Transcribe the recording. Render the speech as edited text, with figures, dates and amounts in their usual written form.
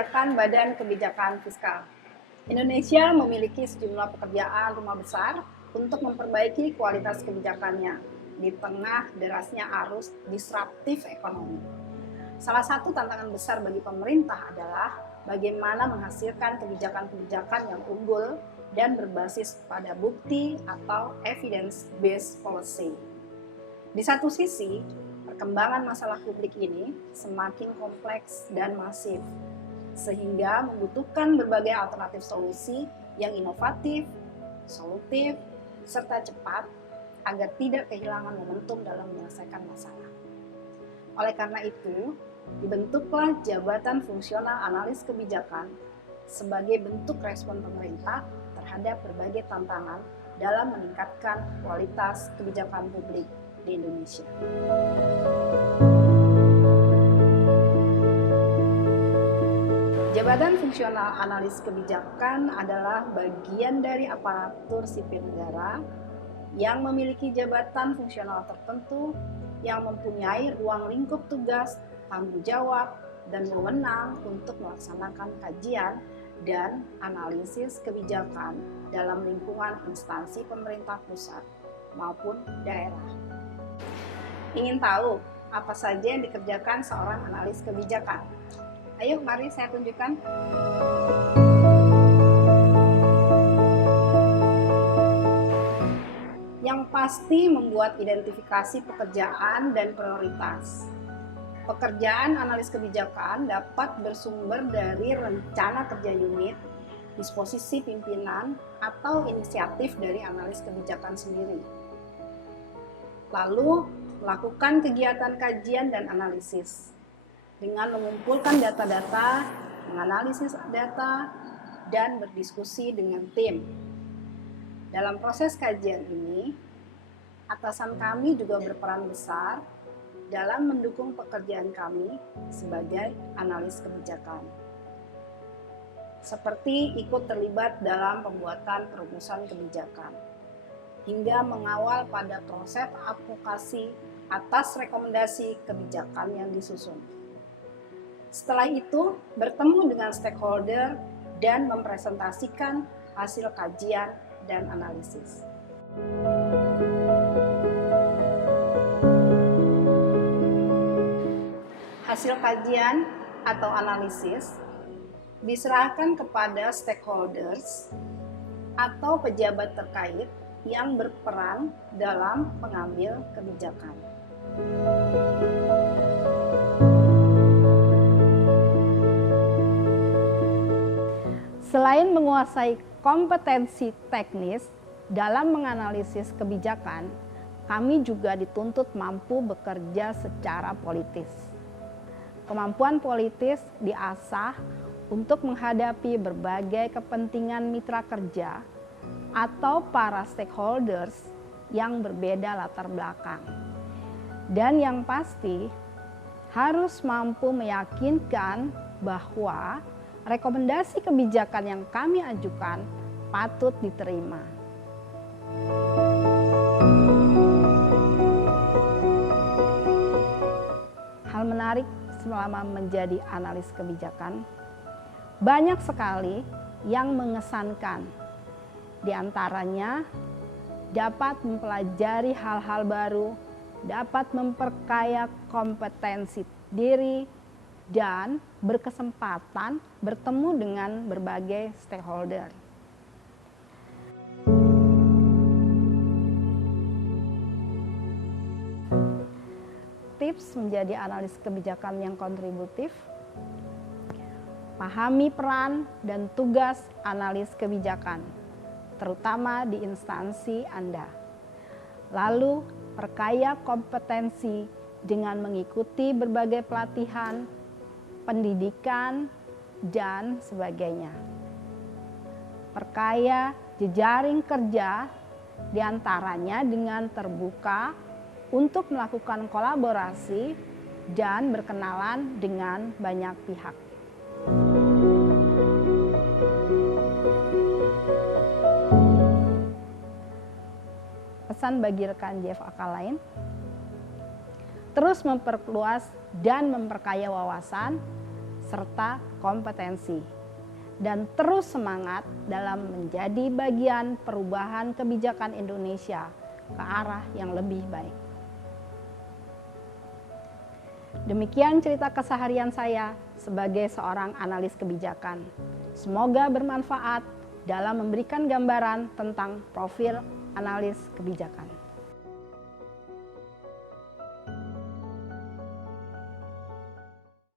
kebijakan Badan Kebijakan Fiskal. Indonesia memiliki sejumlah pekerjaan rumah besar untuk memperbaiki kualitas kebijakannya di tengah derasnya arus disruptif ekonomi. Salah satu tantangan besar bagi pemerintah adalah bagaimana menghasilkan kebijakan-kebijakan yang unggul dan berbasis pada bukti atau evidence-based policy. Di satu sisi, perkembangan masalah publik ini semakin kompleks dan masif, sehingga membutuhkan berbagai alternatif solusi yang inovatif, solutif, serta cepat agar tidak kehilangan momentum dalam menyelesaikan masalah. Oleh karena itu, dibentuklah Jabatan Fungsional Analis Kebijakan sebagai bentuk respon pemerintah terhadap berbagai tantangan dalam meningkatkan kualitas kebijakan publik di Indonesia. Jabatan Fungsional Analis Kebijakan adalah bagian dari aparatur sipil negara yang memiliki jabatan fungsional tertentu yang mempunyai ruang lingkup tugas, tanggung jawab, dan wewenang untuk melaksanakan kajian dan analisis kebijakan dalam lingkungan instansi pemerintah pusat maupun daerah. Ingin tahu apa saja yang dikerjakan seorang analis kebijakan? Ayo, mari saya tunjukkan. Yang pasti membuat identifikasi pekerjaan dan prioritas. Pekerjaan analis kebijakan dapat bersumber dari rencana kerja unit, disposisi pimpinan, atau inisiatif dari analis kebijakan sendiri. Lalu, melakukan kegiatan kajian dan analisis dengan mengumpulkan data-data, menganalisis data, dan berdiskusi dengan tim. Dalam proses kajian ini, atasan kami juga berperan besar dalam mendukung pekerjaan kami sebagai analis kebijakan, seperti ikut terlibat dalam pembuatan perumusan kebijakan, hingga mengawal pada proses advokasi atas rekomendasi kebijakan yang disusun. Setelah itu, bertemu dengan stakeholder dan mempresentasikan hasil kajian dan analisis. Hasil kajian atau analisis diserahkan kepada stakeholders atau pejabat terkait yang berperan dalam pengambil kebijakan. Selain menguasai kompetensi teknis dalam menganalisis kebijakan, kami juga dituntut mampu bekerja secara politis. Kemampuan politis diasah untuk menghadapi berbagai kepentingan mitra kerja atau para stakeholders yang berbeda latar belakang. Dan yang pasti, harus mampu meyakinkan bahwa rekomendasi kebijakan yang kami ajukan patut diterima. Hal menarik selama menjadi analis kebijakan, banyak sekali yang mengesankan. Di antaranya, dapat mempelajari hal-hal baru, dapat memperkaya kompetensi diri, dan berkesempatan bertemu dengan berbagai stakeholder. Tips menjadi analis kebijakan yang kontributif: pahami peran dan tugas analis kebijakan, terutama di instansi Anda. Lalu, perkaya kompetensi dengan mengikuti berbagai pelatihan, pendidikan, dan sebagainya. Perkaya jejaring kerja, diantaranya dengan terbuka untuk melakukan kolaborasi dan berkenalan dengan banyak pihak. Pesan bagi rekan JFAK lain: terus memperluas dan memperkaya wawasan, serta kompetensi, dan terus semangat dalam menjadi bagian perubahan kebijakan Indonesia ke arah yang lebih baik. Demikian cerita keseharian saya sebagai seorang analis kebijakan. Semoga bermanfaat dalam memberikan gambaran tentang profil analis kebijakan.